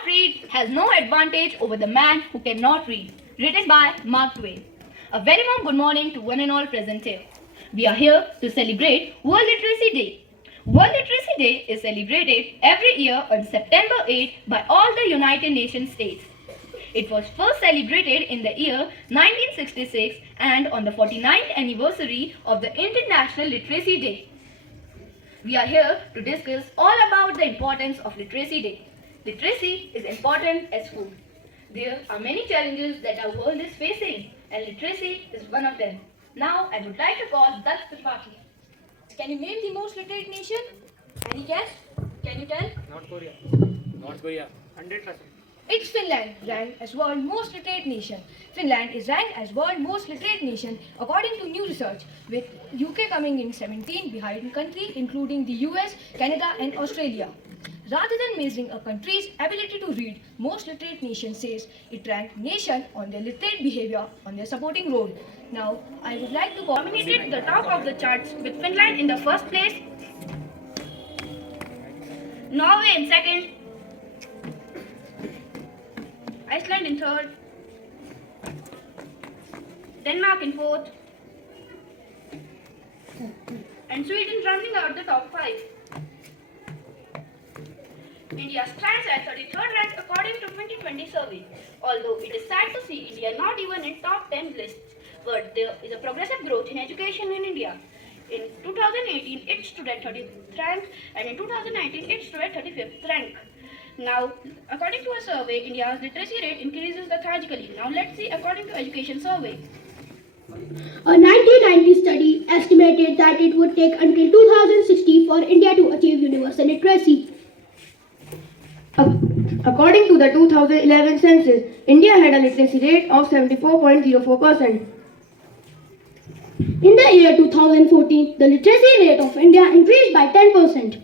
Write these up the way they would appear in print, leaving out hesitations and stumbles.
cannot read has no advantage over the man who cannot read. Written by Mark Twain. A very warm good morning to one and all present here. We are here to celebrate World Literacy Day. World Literacy Day is celebrated every year on September 8 by all the United Nations states. It was first celebrated in the year 1966 and on the 49th anniversary of the International Literacy Day. We are here to discuss all about the importance of Literacy Day. Literacy is important as food. There are many challenges that our world is facing and literacy is one of them. Now I would like to call Daksh Tripathi. Can you name the most literate nation? Any guess? Can you tell? North Korea. North Korea. 100%. It's Finland, ranked as world most literate nation. Finland is ranked as world most literate nation according to new research, with UK coming in 17 behind country including the US, Canada and Australia. Rather than measuring a country's ability to read, most literate nation says it ranked nation on their literate behavior on their supporting role. Now, I would like to Dominated the top of the charts with Finland in the first place, Norway in second, Iceland in third, Denmark in fourth, and Sweden rounding out the top 5. India stands at 33rd rank according to 2020 survey. Although it is sad to see India not even in top 10 lists, but there is a progressive growth in education in India. In 2018, it stood at 30th rank, and in 2019, it stood at 35th rank. Now, according to a survey, India's literacy rate increases lethargically. Now, let's see according to education survey. A 1990 study estimated that it would take until 2060 for India to achieve universal literacy. According to the 2011 census, India had a literacy rate of 74.04%. In the year 2014, the literacy rate of India increased by 10%.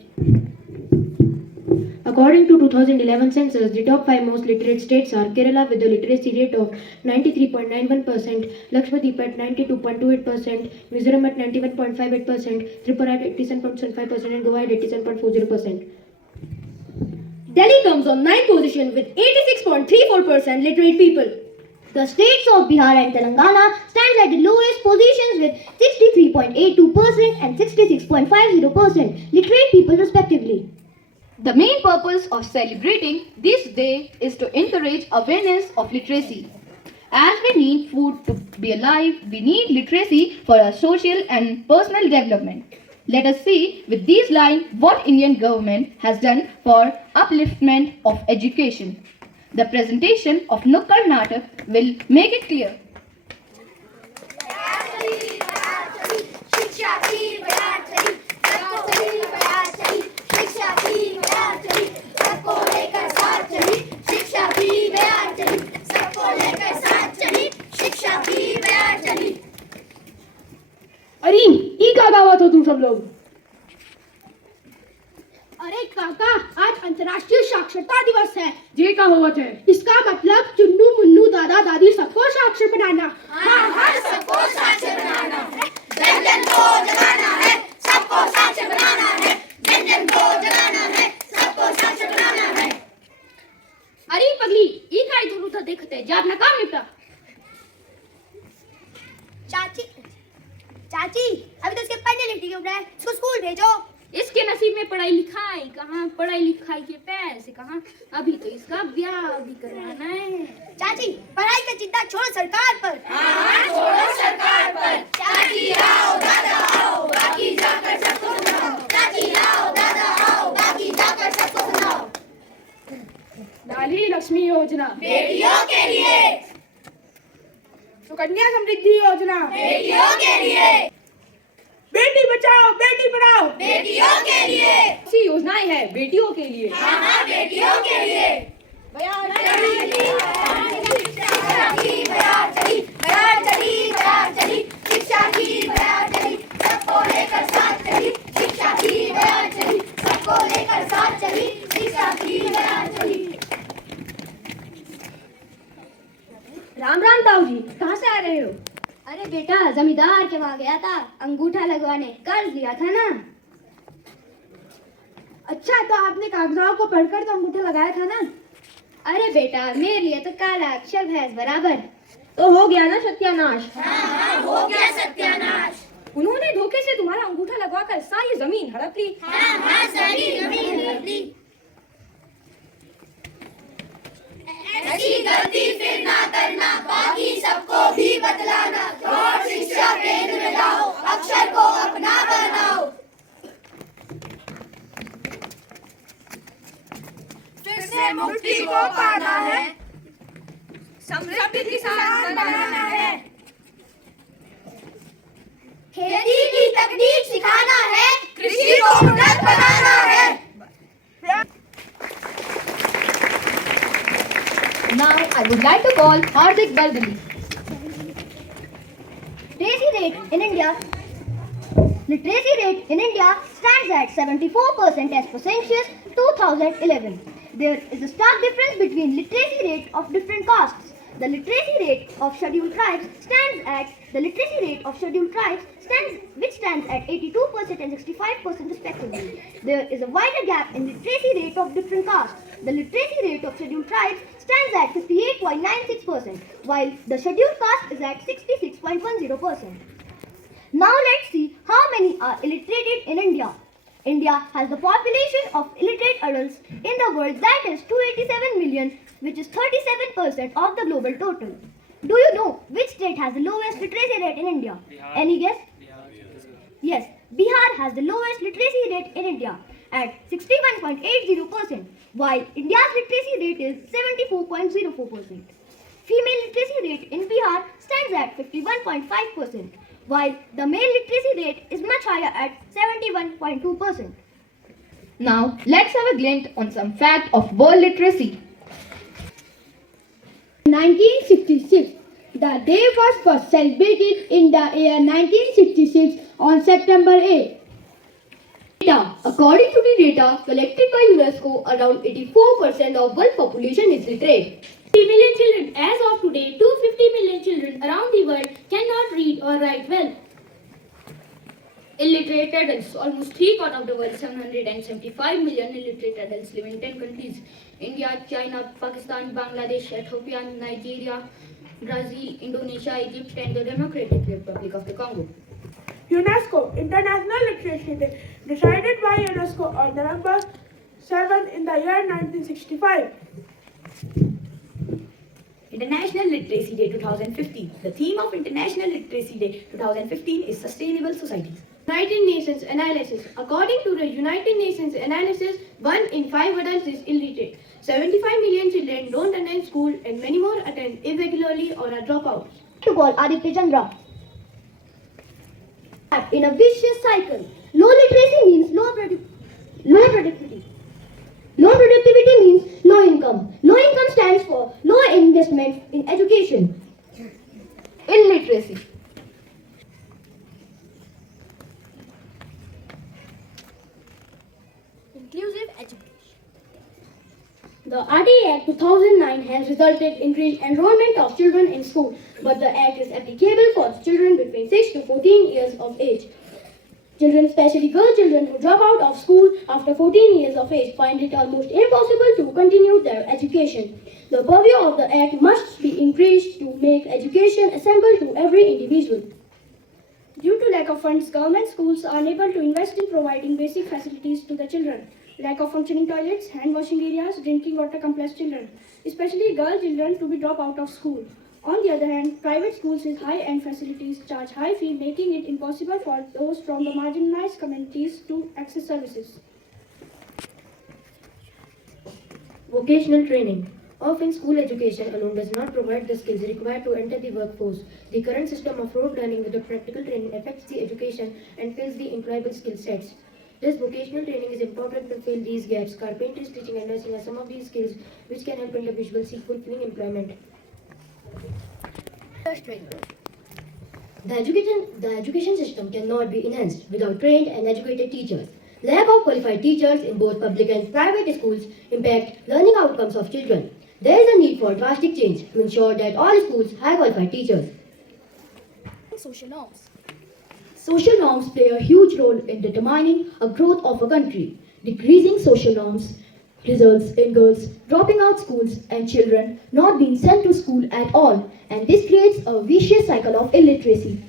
According to 2011 census, the top 5 most literate states are Kerala with a literacy rate of 93.91%, Lakshadweep at 92.28%, Mizoram at 91.58%, Tripura at 87.75% and Goa at 87.40%. Delhi comes on 9th position with 86.34% literate people. The states of Bihar and Telangana stand at the lowest positions with 63.82% and 66.50% literate people respectively. The main purpose of celebrating this day is to encourage awareness of literacy. As we need food to be alive, we need literacy for our social and personal development. Let us see with these lines what Indian government has done for upliftment of education. The presentation of Nukkad Natak will make it clear. अरे ई का गावत हो तुम सब लोग? अरे काका, आज अंतर्राष्ट्रीय साक्षरता दिवस है। ये का होवत है? इसका मतलब चुन्नू मुन्नू दादा दादी सबको साक्षर बनाना। हाँ, सबको साक्षर बनाना है। व्यंजन को जगाना है, सबको साक्षर बनाना है। व्यंजन को जगाना है, सबको साक्षर बनाना है। अरे पगली, ई काय जरूरत है देखते, जा अपना काम निपटा। चाची, अभी तो इसके पढ़ने लिखने क्यों रहा है? इसको स्कूल भेजो। इसके नसीब में पढ़ाई लिखाई कहाँ, पढ़ाई लिखाई के पैसे कहाँ, अभी तो इसका ब्याह भी करवाना है। चाची, पढ़ाई का चिंता छोड़ो सरकार पर। हाँ, छोड़ो सरकार पर। चाची आओ, दादा आओ, बाकी जाकर सबको सुनाओ। चाची आओ, दादा आओ, बाकी जाकर सबको सुनाओ। लाडली लक्ष्मी योजना बेटियों के लिए, सुकन्या समृद्धि योजना बेटियों के लिए, बेटी बचाओ बेटी पढ़ाओ बेटियों के लिए। ऐसी योजनाएं हैं बेटियों के लिए। हाँ, बेटियों के लिए। बयार चली, शिक्षा की बयार चली, सबको लेकर साथ चली, शिक्षा की बयार चली, सबको लेकर साथ चली, शिक्षा की बयार चली। राम राम ताऊ जी, कहाँ से आ रहे हो? अरे बेटा, जमींदार के वहाँ गया था अंगूठा लगवाने, कर्ज लिया था ना। अच्छा, तो आपने कागजात को पढ़कर तो अंगूठा लगाया था ना? अरे बेटा, मेरे लिए तो काला अक्षर भैंस बराबर। तो हो गया ना सत्यानाश। हाँ, हो गया सत्यानाश। उन्होंने धोखे से तुम्हारा अंगूठा लगवाकर सारी जमीन हड़प ली। हाँ, सारी जमीन हड़प ली। ऐसी गलती फिर ना करना, बाकी सबको भी बतलाना। और शिक्षा केंद्र में लाओ, अक्षर को अपना बनाओ। फिर से मुक्ति को पाना है, समृद्ध किसान बनाना है, खेती की तकनीक सिखाना है, कृषि को उन्नत बनाना है। Now I would like to call Hardik Baldali. Literacy rate in India. Literacy rate in India stands at 74% as per census 2011. There is a stark difference between literacy rate of different castes. The literacy rate of scheduled tribes stands at which stands at 82% and 65% respectively. There is a wider gap in literacy rate of different castes. The literacy rate of scheduled tribes stands at 58.96%, while the scheduled caste is at 66.10%. Now let's see how many are illiterated in India. India has the population of illiterate adults in the world that is 287 million, which is 37% of the global total. Do you know which state has the lowest literacy rate in India? Any guess? Yes, Bihar has the lowest literacy rate in India at 61.80%, while India's literacy rate is 74.04%. Female literacy rate in Bihar stands at 51.5%, while the male literacy rate is much higher at 71.2%. Now let's have a glint on some fact of world literacy. 1966. The day was first celebrated in the year 1966 on September 8. Data. According to the data collected by UNESCO, around 84% of world population is literate. 50 million children. As of today, 250 million children around the world cannot read or write well. Illiterate adults. Almost 3/4 of the world's 775 million illiterate adults live in 10 countries. India, China, Pakistan, Bangladesh, Ethiopia, Nigeria, Brazil, Indonesia, Egypt, and the Democratic Republic of the Congo. UNESCO International Literacy Day, decided by UNESCO on November 7 in the year 1965. International Literacy Day 2015. The theme of International Literacy Day 2015 is Sustainable Societies. United Nations analysis. According to the United Nations analysis, 1 in 5 adults is illiterate. 75 million children don't attend school and many more attend irregularly or are dropouts. To call Aditya Chandra. In a vicious cycle, low literacy means low productivity. Low productivity means low income. Low income stands for low investment in education. Illiteracy. Inclusive education. The RTA Act 2009 has resulted in increased enrollment of children in school, but the Act is applicable for children between 6 to 14 years of age. Children, especially girl children who drop out of school after 14 years of age, find it almost impossible to continue their education. The purview of the Act must be increased to make education accessible to every individual. Due to lack of funds, government schools are unable to invest in providing basic facilities to the children. Lack of functioning toilets, hand washing areas, drinking water compels children, especially girl children, to be dropped out of school. On the other hand, private schools with high-end facilities charge high fee, making it impossible for those from the marginalized communities to access services. Vocational training. Often school education alone does not provide the skills required to enter the workforce. The current system of rote learning without practical training affects the education and fills the employable skill sets. Thus, vocational training is important to fill these gaps. Carpentry, stitching, and nursing are some of these skills which can help individuals seek fulfilling employment. The education system cannot be enhanced without trained and educated teachers. Lack of qualified teachers in both public and private schools impact learning outcomes of children. There is a need for drastic change to ensure that all schools have qualified teachers. Social norms. Social norms play a huge role in determining a growth of a country. Decreasing social norms results in girls dropping out schools and children not being sent to school at all, and this creates a vicious cycle of illiteracy.